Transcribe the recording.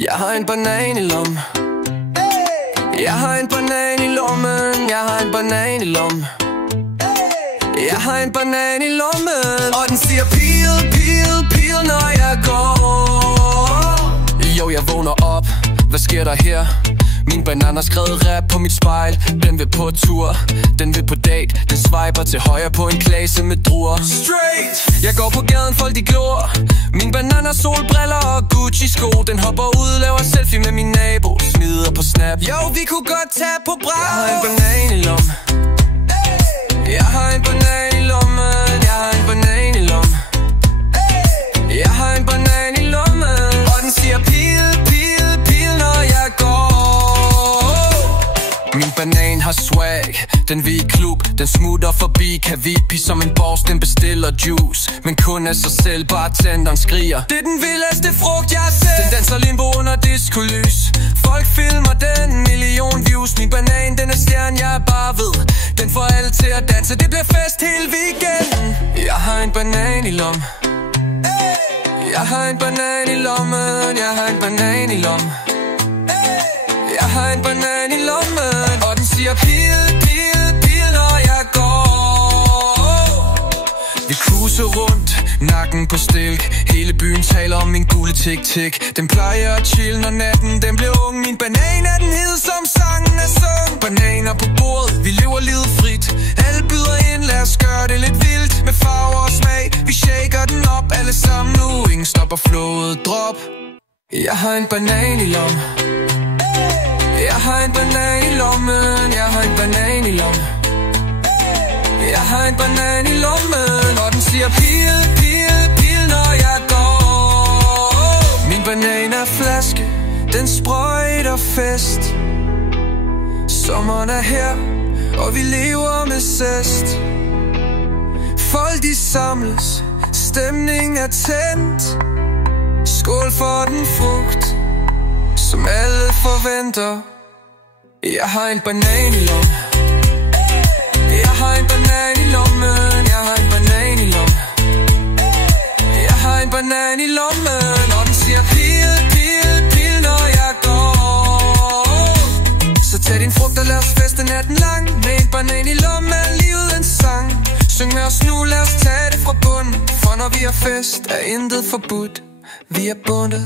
Jeg har en banan i lommen. Jeg har en banan i lommen. Jeg har en banan i lommen. Jeg har en banan i lommen. Og den siger pil, pil, pil, når jeg går. Jo, jeg vågner op. Hvad sker der her? Min banan har skrevet rap på mit spejl. Den vil på tur, den vil på date. Den swiper til højre på en klase med druer. Straight! Jeg går på gaden, folk de glor. Min banan har solbriller og Gucci-sko. Den hopper ud, laver selfie med min nabo. Smider på Snap. Jo, vi kunne godt tage på bræt. Jeg har en banan i lommen. Jeg har en banan i lommen. Jeg har en banan i lommen. Jeg har en banan i lommen. Og den siger pil, pil, pil, når jeg går. Min banan har swag, den vil i klub. Den smutter forbi Kavipi som en boss. Den bestiller juice, men kun af sig selv. Bartenderen skriger, det er den vildeste frugt jeg har set. Den danser limbo under diskolys. Folk filmer den, million views. Min banan, den er stjerne, jeg bare ved. Den får alle til at danse, det bliver fest hele weekenden. Jeg har en banan i lommen. Jeg har en banan i lommen. Jeg har en banan i lommen. Jeg har en banan i lommen. Og den siger pil, pil, pil, når jeg går. Vi cruiser rundt, nakken på stilk. Hele byen taler om min gule tik-tik. Den plejer at chill, når natten den bliver ung. Min banan er den hed, som sangen er sung. Bananer på bordet, vi lever livet frit. Alle byder ind, lad os gøre det lidt vildt. Med farver og smag, vi shaker den op. Alle sammen nu, ingen stopper flowet, drop. Jeg har en banan i lommen. Jeg har en banan i lommen. Jeg har en banan i lommen. Jeg har en banan i lommen. Og den siger pil, pil, pil, når jeg går. Min banan er flaske, den sprøjter fest. Sommeren er her, og vi lever med zest. Folk de samles, stemning er tændt. Skål for den frugt, som alle forventer. Jeg har en banan i lommen. Jeg har en banan i lommen. Jeg har en banan i lommen. Jeg har en banan i lommen. Og den siger pil, pil, pil, når jeg går. Så tag din frugt og lad os feste natten lang. Med en banan i lommen er livet en sang. Syng med os nu, lad os tage det fra bunden. For når vi har fest, er intet forbudt. Vi er bundet.